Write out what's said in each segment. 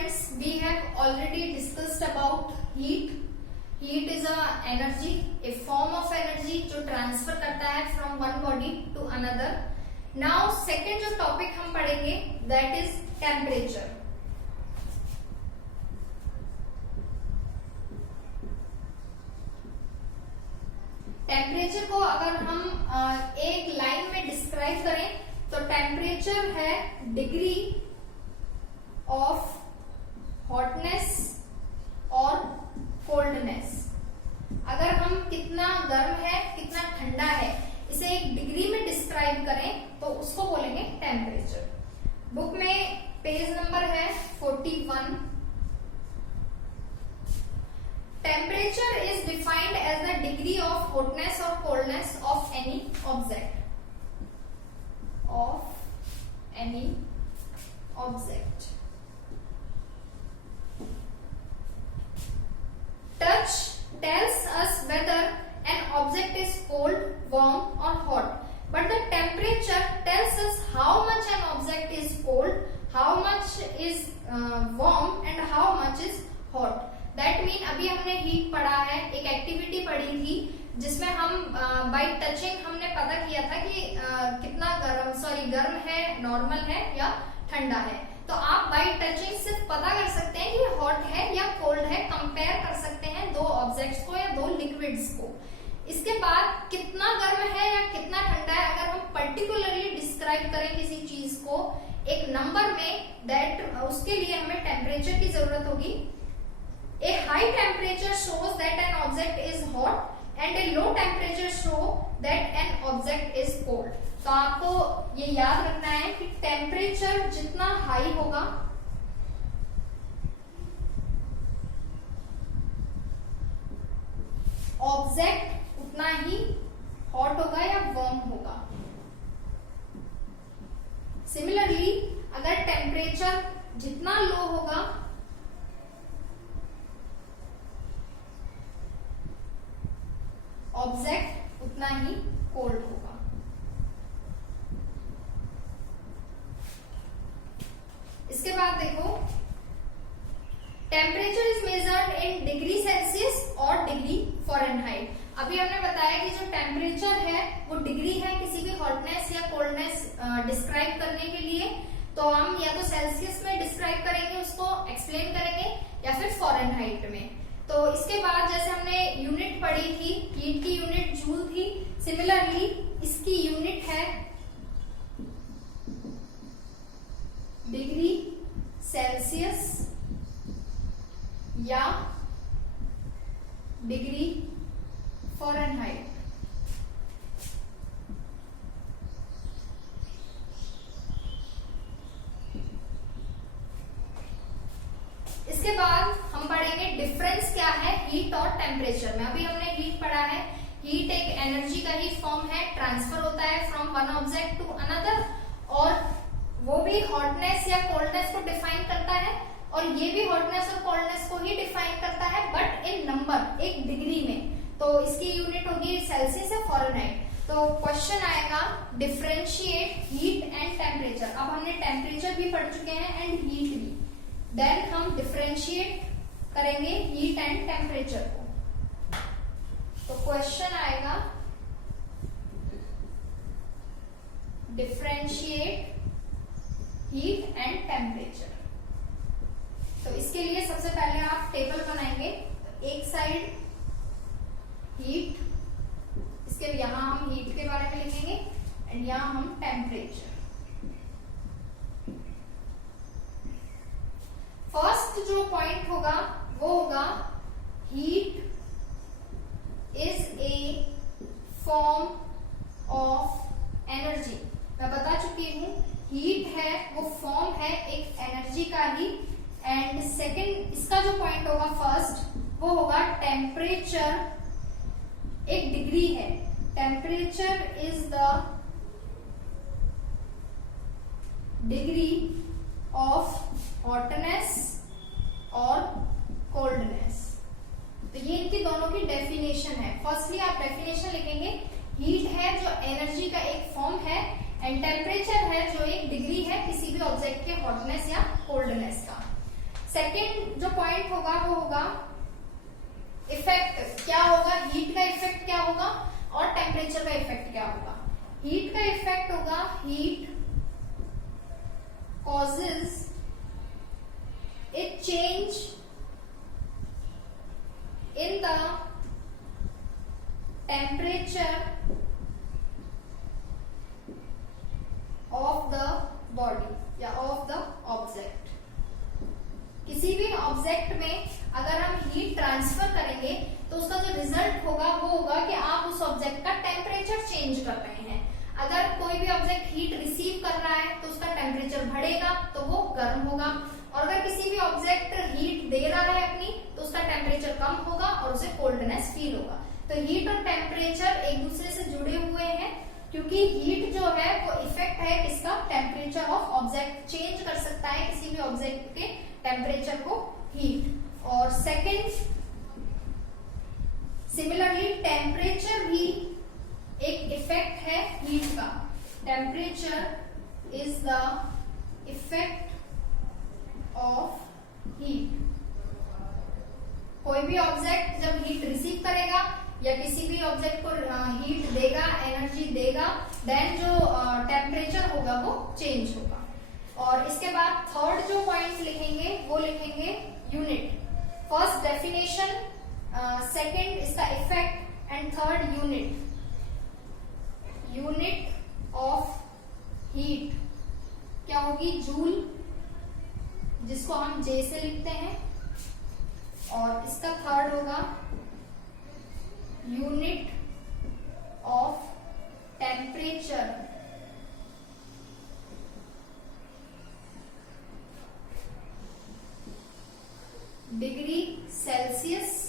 friends, we have already discussed about heat. Heat is a energy, a form of energy जो transfer करता है from one body to another. Now second जो topic हम पढ़ेंगे that is temperature. Temperature को अगर हम एक लाइन में डिस्क्राइब करें तो टेम्परेचर है डिग्री ऑफ हॉटनेस और कोल्डनेस. अगर हम कितना गर्म है कितना ठंडा है इसे एक डिग्री में डिस्क्राइब करें तो उसको बोलेंगे टेम्परेचर. बुक में पेज नंबर है 41. Temperature is defined as the degree of hotness or coldness of any object. Touch tells us whether an object is cold, warm or hot. But the temperature tells us how much an object is cold, how much is warm and how much is hot. That mean अभी हमने heat पढ़ा है, एक activity पढ़ी थी जिसमें हम bye touching हमने पता किया था कि कितना गर्म है, नॉर्मल है या ठंडा है. तो आप बाय टचिंग सिर्फ पता कर सकते हैं कि हॉट है या कोल्ड है, कंपेयर कर सकते हैं दो ऑब्जेक्ट्स को या दो लिक्विड्स को. इसके बाद कितना गर्म है या कितना ठंडा है अगर हम पर्टिकुलरली डिस्क्राइब करें किसी चीज को एक नंबर में, दैट उसके लिए हमें टेम्परेचर की जरूरत होगी. A high temperature shows that an object is hot and a low temperature show that an object is cold. तो आपको ये याद रखना है कि टेम्परेचर जितना हाई होगा ऑब्जेक्ट उतना ही हॉट होगा या वार्म होगा. सिमिलरली अगर टेम्परेचर जितना लो होगा ऑब्जेक्ट उतना ही कोल्ड होगा. इसके बाद देखो temperature is measured in degree Celsius और डिग्री फ़ारेनहाइट. अभी हमने बताया कि जो टेम्परेचर है वो डिग्री है किसी भी हॉटनेस या कोल्डनेस डिस्क्राइब करने के लिए. तो हम या तो सेल्सियस में डिस्क्राइब करेंगे, उसको एक्सप्लेन करेंगे, या फिर फ़ारेनहाइट में. तो इसके बाद जैसे हमने यूनिट पढ़ी थी, हीट की यूनिट जूल थी, सिमिलरली इसकी यूनिट है डिग्री सेल्सियस या डिग्री फ़ारेनहाइट. इसके बाद हम पढ़ेंगे डिफरेंस क्या है हीट और टेम्परेचर में. अभी हमने हीट पढ़ा है. हीट एक एनर्जी का ही फॉर्म है, ट्रांसफर होता है from one object to another, और वो भी हॉटनेस या कोल्डनेस को डिफाइन करता है, और ये भी हॉटनेस और कोल्डनेस को ही डिफाइन करता है बट इन नंबर, एक डिग्री में. तो इसकी यूनिट होगी सेल्सियस या फ़ारेनहाइट. तो क्वेश्चन आएगा डिफरेंशिएट हीट एंड टेम्परेचर. अब हमने टेम्परेचर भी पढ़ चुके हैं एंड हीट भी. देन हम डिफरेंशिएट करेंगे हीट एंड टेम्परेचर को. तो क्वेश्चन आएगा डिफरेंशिएट हीट एंड टेम्परेचर. तो इसके लिए सबसे पहले आप टेबल बनाएंगे. एक साइड हीट, इसके यहां हम हीट के बारे में लिखेंगे एंड यहां हम टेम्परेचर. फर्स्ट जो पॉइंट होगा वो होगा heat is a form of energy. मैं बता चुकी हूं हीट है वो फॉर्म है एक एनर्जी का ही. एंड सेकंड इसका जो पॉइंट होगा फर्स्ट वो होगा टेम्परेचर एक डिग्री है. Temperature is the degree of hotness और कोल्डनेस. तो ये इनकी दोनों की डेफिनेशन है. फर्स्टली आप डेफिनेशन लिखेंगे. हीट है जो एनर्जी का एक फॉर्म है एंड टेम्परेचर है जो एक डिग्री है किसी भी ऑब्जेक्ट के हॉटनेस या कोल्डनेस का. सेकेंड जो पॉइंट होगा वो होगा इफेक्ट। क्या होगा, हीट का इफेक्ट क्या होगा और टेम्परेचर का इफेक्ट क्या होगा। हीट का इफेक्ट होगा, heat causes a change in the temperature of the body या of the object। किसी भी ऑब्जेक्ट में अगर हम हीट ट्रांसफर करेंगे तो उसका जो रिजल्ट होगा वो होगा कि आप उस ऑब्जेक्ट का टेम्परेचर चेंज कर रहे हैं। अगर कोई भी ऑब्जेक्ट हीट रिसीव कर रहा है तो उसका टेम्परेचर बढ़ेगा तो वो गर्म होगा, और अगर किसी भी ऑब्जेक्ट हीट दे रहा है अपनी तो उसका टेम्परेचर कम होगा और उसे कोल्डनेस फील होगा। तो हीट और टेम्परेचर एक दूसरे से जुड़े हुए हैं, क्योंकि हीट जो है वो इफेक्ट है किसका, टेम्परेचर ऑफ ऑब्जेक्ट, चेंज कर सकता है किसी भी ऑब्जेक्ट के टेम्परेचर को हीट। और सेकेंड, सिमिलरली टेम्परेचर भी एक इफेक्ट है हीट का। Temperature is the effect of heat. कोई भी ऑब्जेक्ट जब हीट रिसीव करेगा या किसी भी ऑब्जेक्ट को हीट देगा, एनर्जी देगा, देन जो टेम्परेचर होगा वो चेंज होगा। और इसके बाद थर्ड जो पॉइंट लिखेंगे वो लिखेंगे यूनिट। फर्स्ट डेफिनेशन, सेकंड इसका effect and third unit. Unit of heat क्या होगी, जूल, जिसको हम जे से लिखते हैं। और इसका थर्ड होगा unit of temperature, degree Celsius,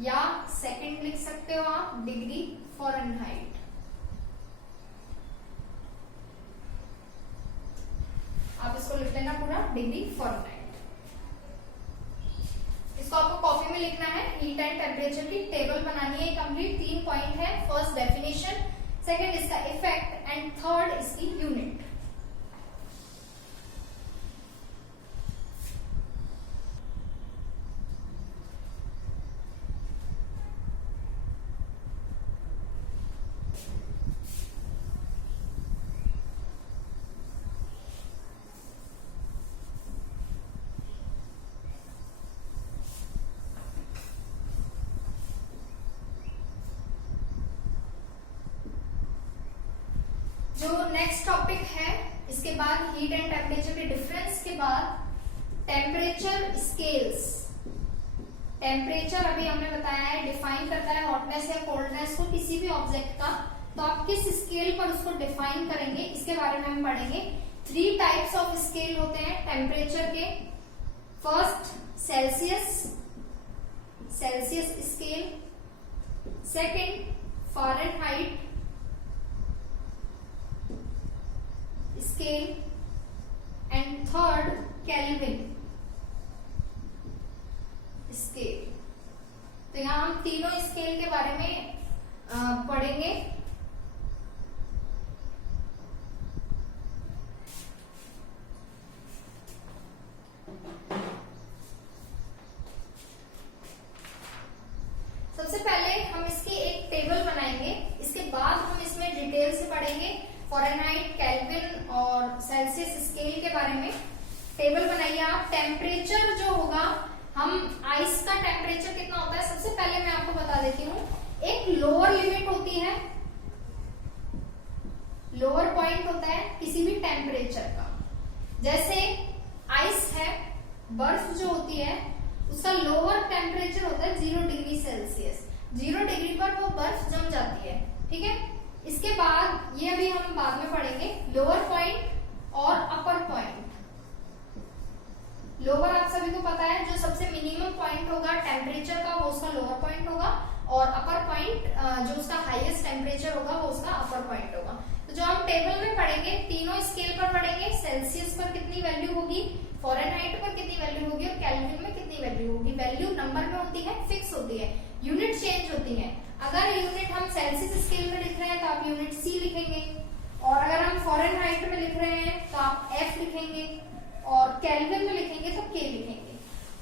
या सेकंड लिख सकते हो आप डिग्री फ़ारेनहाइट। आप इसको लिख लेना पूरा डिग्री फ़ारेनहाइट। इसको आपको कॉपी में लिखना है। हीट एंड टेम्परेचर की टेबल बनानी है कंप्लीट। 3 पॉइंट है, फर्स्ट डेफिनेशन, सेकंड इसका इफेक्ट एंड थर्ड इसकी यूनिट। जो नेक्स्ट टॉपिक है इसके बाद हीट एंड टेम्परेचर के डिफरेंस के बाद टेम्परेचर स्केल्स। टेम्परेचर अभी हमने बताया है डिफाइन करता है हॉटनेस या कोल्डनेस को किसी भी ऑब्जेक्ट का, तो आप किस स्केल पर उसको डिफाइन करेंगे इसके बारे में हम पढ़ेंगे। 3 टाइप्स ऑफ स्केल होते हैं टेम्परेचर के। First Celsius, Celsius scale, second Fahrenheit scale and third kelvin scale. तो यहां हम तीनों स्केल के बारे में पढ़ेंगे। सबसे पहले हम इसकी एक टेबल बनाएंगे, इसके बाद हम इसमें डिटेल से पढ़ेंगे फ़ारेनहाइट, केल्विन और सेल्सियस स्केल के बारे में। टेबल बनाइए आप। टेम्परेचर जो होगा, हम आइस का टेम्परेचर कितना होता है सबसे पहले मैं आपको बता देती हूँ। एक लोअर लिमिट होती है, लोअर पॉइंट होता है किसी भी टेम्परेचर का। जैसे आइस है, बर्फ जो होती है उसका लोअर टेम्परेचर होता है 0 डिग्री सेल्सियस। 0 डिग्री पर वो बर्फ जम जाती है, ठीक है। इसके बाद ये अभी हम बाद में पढ़ेंगे लोअर पॉइंट और अपर पॉइंट। लोअर आप सभी को पता है जो सबसे मिनिमम पॉइंट होगा टेम्परेचर का वो उसका लोअर पॉइंट होगा, और अपर पॉइंट जो उसका हाईएस्ट टेम्परेचर होगा वो उसका अपर पॉइंट होगा। तो जो हम टेबल में पढ़ेंगे तीनों स्केल पर पढ़ेंगे। सेल्सियस पर कितनी वैल्यू होगी, फ़ारेनहाइट पर कितनी वैल्यू होगी और केल्विन में कितनी वैल्यू होगी। वैल्यू नंबर में होती है, फिक्स होती है, यूनिट चेंज होती है। अगर यूनिट हम सेल्सियस स्केल में लिख रहे हैं तो आप यूनिट सी लिखेंगे, और अगर हम फ़ारेनहाइट में लिख रहे हैं तो आप एफ लिखेंगे, और केल्विन में लिखेंगे तो के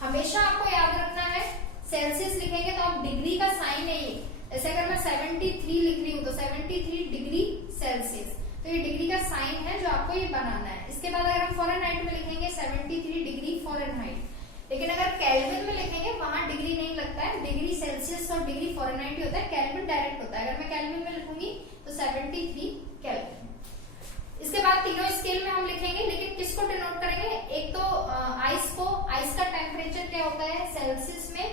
हमेशा आपको याद रखना है, सेल्सियस लिखेंगे तो आप डिग्री का साइन है ये, जैसे अगर मैं 73 लिख रही हूँ तो 73 डिग्री सेल्सियस, तो ये डिग्री का साइन है जो आपको ये बनाना है। इसके बाद अगर हम फॉरेनहाइट में लिखेंगे 73 डिग्री फॉरेनहाइट, लेकिन अगर केल्विन में लिखेंगे वहां डिग्री नहीं लगता है, डिग्री सेल्सियस और डिग्री फॉरेनहाइट ही होता है, केल्विन डायरेक्ट होता है। अगर मैं केल्विन में लिखूंगी तो 73 केल्विन। इसके बाद तीनों स्केल में हम लिखेंगे, लेकिन किसको डिनोट करेंगे, एक तो आइस को, आइस का टेम्परेचर क्या होता है सेल्सियस में,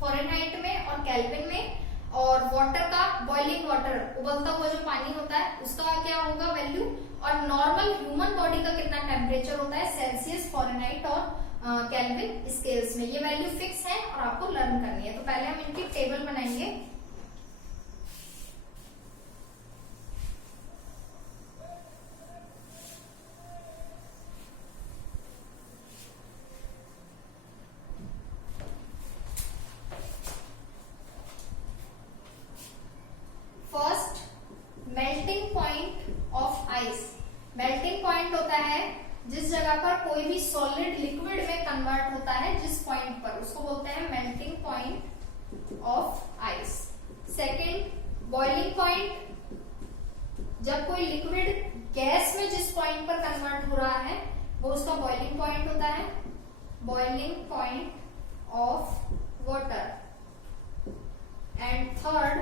फॉरेनहाइट में और केल्विन में, और वाटर का, बॉइलिंग वाटर, उबलता हुआ जो पानी होता है उसका क्या होगा वैल्यू, और नॉर्मल ह्यूमन बॉडी का कितना टेम्परेचर होता है सेल्सियस, फॉरेनहाइट और केल्विन स्केल्स में। ये वैल्यू फिक्स है और आपको लर्न करनी है। तो पहले हम इनकी टेबल बनाएंगे। First, melting point of ice. Melting point होता है जिस जगह पर कोई भी सॉलिड लिक्विड में कन्वर्ट होता है, जिस पॉइंट पर, उसको बोलते हैं melting point of ice. Second, boiling point, जब कोई लिक्विड गैस में जिस पॉइंट पर कन्वर्ट हो रहा है वो उसका बॉइलिंग पॉइंट होता है, boiling point of water. And third,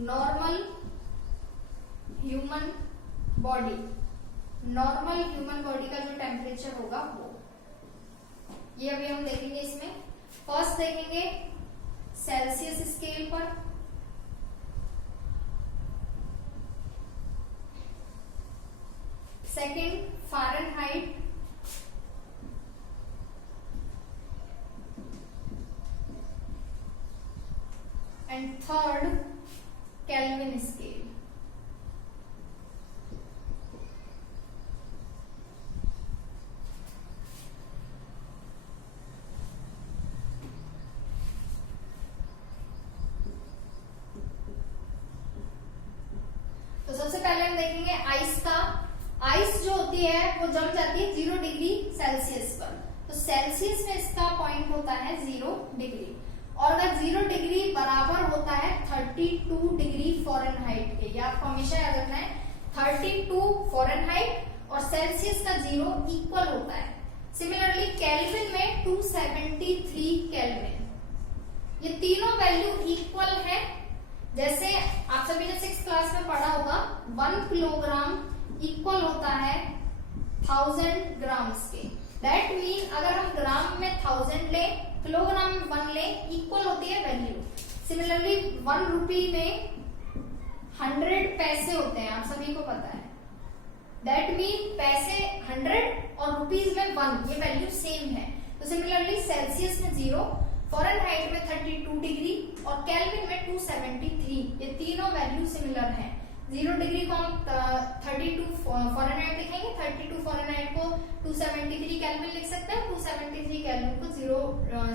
normal human body, normal human body का जो टेम्परेचर होगा वो, ये अभी हम देखेंगे। इसमें फर्स्ट देखेंगे सेल्सियस स्केल पर, second Fahrenheit, and third kelvin scale. तो सबसे पहले हम देखेंगे आइस का। आइस जो होती है वो जम जाती है 0 डिग्री सेल्सियस पर, तो सेल्सियस में इसका पॉइंट होता है 0 डिग्री, और अगर 0 डिग्री बराबर होता है 32 डिग्री फॉरेनहाइट के, ये आपको हमेशा याद रखना है, 32 फॉरेनहाइट और सेल्सियस का 0 इक्वल होता है। सिमिलरली केल्विन में 273 केल्विन, ये तीनों वैल्यू इक्वल है। जैसे आप सभी ने 6th क्लास में पढ़ा होगा 1 किलोग्राम इक्वल होता है 1000 ग्राम्स के। दैट मीन अगर हम ग्राम में 1000 ले, किलोग्राम में 1 ले, इक्वल होती है वैल्यू। सिमिलरली 1 रुपी में 100 पैसे होते हैं, आप सभी को पता है। दैट मीन पैसे 100 और रुपीज में 1, ये वैल्यू सेम है। तो सिमिलरली सेल्सियस में 0, फॉरेनहाइट में 32 डिग्री और केल्विन में 273, ये तीनों वैल्यू सिमिलर हैं। 0 डिग्री को हम 32 फॉरेनहाइट लिखेंगे, 32 फॉरेनहाइट को 273 केल्विन लिख सकते हैं, 273 केल्विन को 0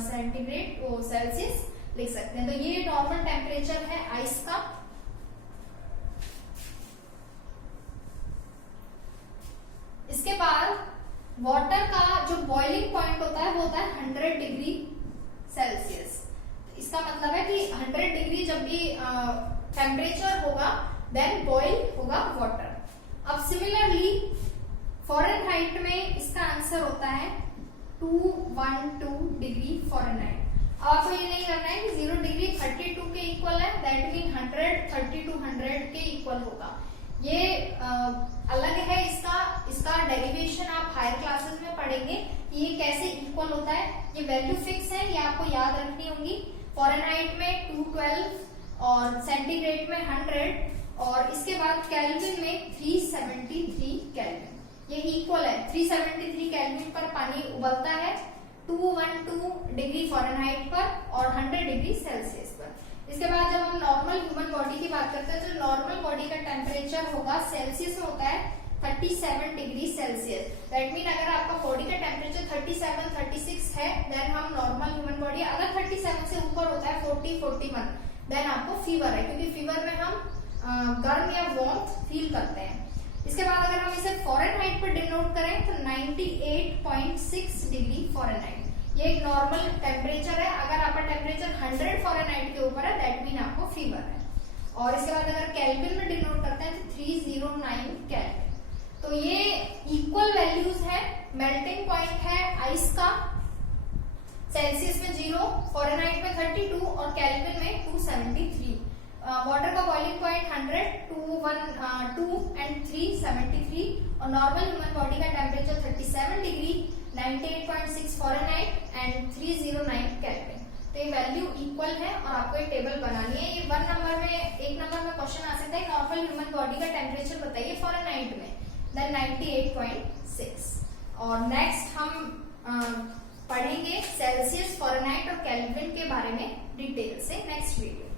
सेंटीग्रेड वो सेल्सियस लिख सकते हैं। तो ये नॉर्मल टेम्परेचर है आइस का। इसके बाद वाटर का जो बॉइलिंग पॉइंट होता है वो होता है 100 डिग्री सेल्सियस। इसका मतलब है कि 100 डिग्री जब भी टेम्परेचर होगा देन बॉइल होगा वाटर। अब सिमिलरली फॉरेनहाइट में इसका आंसर होता है 212 डिग्री फॉरेनहाइट। अब आपको ये नहीं करना है कि 0 डिग्री 32 के इक्वल है, दैट मीन 100 32 100 के इक्वल होगा। ये अलग है इसका डेरिवेशन आप हायर क्लासेस में पढ़ेंगे कि ये कैसे इक्वल होता है। ये वैल्यू फिक्स है, ये आपको याद रखनी होगी। फॉरेनहाइट में 212 और सेंटीग्रेड में 100 और इसके बाद केल्विन में 373 केल्विन, ये इक्वल है। 373 केल्विन पर पानी उबलता है 212 डिग्री फॉरेनहाइट पर और 100 डिग्री सेल्सियस पर। इसके बाद जब हम नॉर्मल ह्यूमन बॉडी की बात करते हैं तो नॉर्मल बॉडी का टेम्परेचर होगा सेल्सियस में होता है 37 डिग्री सेल्सियस। दैट मीन अगर आपका बॉडी का टेम्परेचर 37 36 है देन हम नॉर्मल ह्यूमन बॉडी, अगर 37 से ऊपर होता है 40 41 देन आपको फीवर है, क्योंकि फीवर में हम गर्म या वार्मथ फील करते हैं। इसके बाद अगर हम इसे फॉरेनहाइट पर डिनोट करें तो 98.6 डिग्री फॉरेनहाइट, ये एक नॉर्मल टेम्परेचर है। अगर आपका टेम्परेचर 100 फ़ारेनहाइट के ऊपर है दैट मीन आपको फीवर है। और इसके बाद अगर केल्विन में डिनोट करते हैं तो 309 केल्विन। तो ये इक्वल वैल्यूज है। मेल्टिंग पॉइंट है आइस का, सेल्सियस में 0, फ़ारेनहाइट में 32 और केल्विन में 273। वाटर का बॉइलिंग पॉइंट 100, 2 एंड 3 73 और नॉर्मल ह्यूमन बॉडी का temperature 37 degree, 98.6 Fahrenheit and 309 kelvin. तो ये वैल्यू इक्वल है और आपको ये टेबल बनानी है। ये 1 नंबर में, 1 नंबर में क्वेश्चन आ सकता है नॉर्मल ह्यूमन बॉडी का टेम्परेचर बताइए फ़ारेनहाइट में, देन 98.6। और नेक्स्ट हम पढ़ेंगे सेल्सियस, फ़ारेनहाइट और केल्विन के बारे में डिटेल से नेक्स्ट वीडियो।